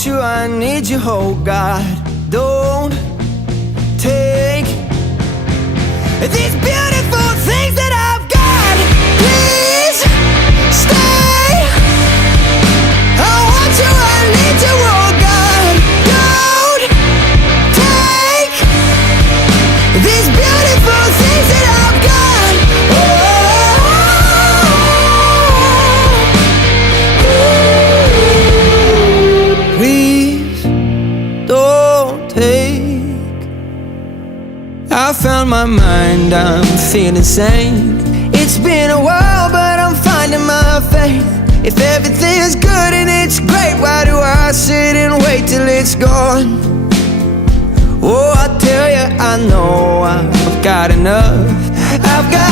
want you, I need you, oh God. Don't take these beautiful things that I've got. Please stay. I want you, I need you, oh God. Don't take these beautiful things that I've got. Please don't take. I found my mind, I'm feeling sane. It's been a while, but I'm finding my faith. If everything's good and it's great, why do I sit and wait till it's gone? Oh, I tell you, I know I've got enough. I've got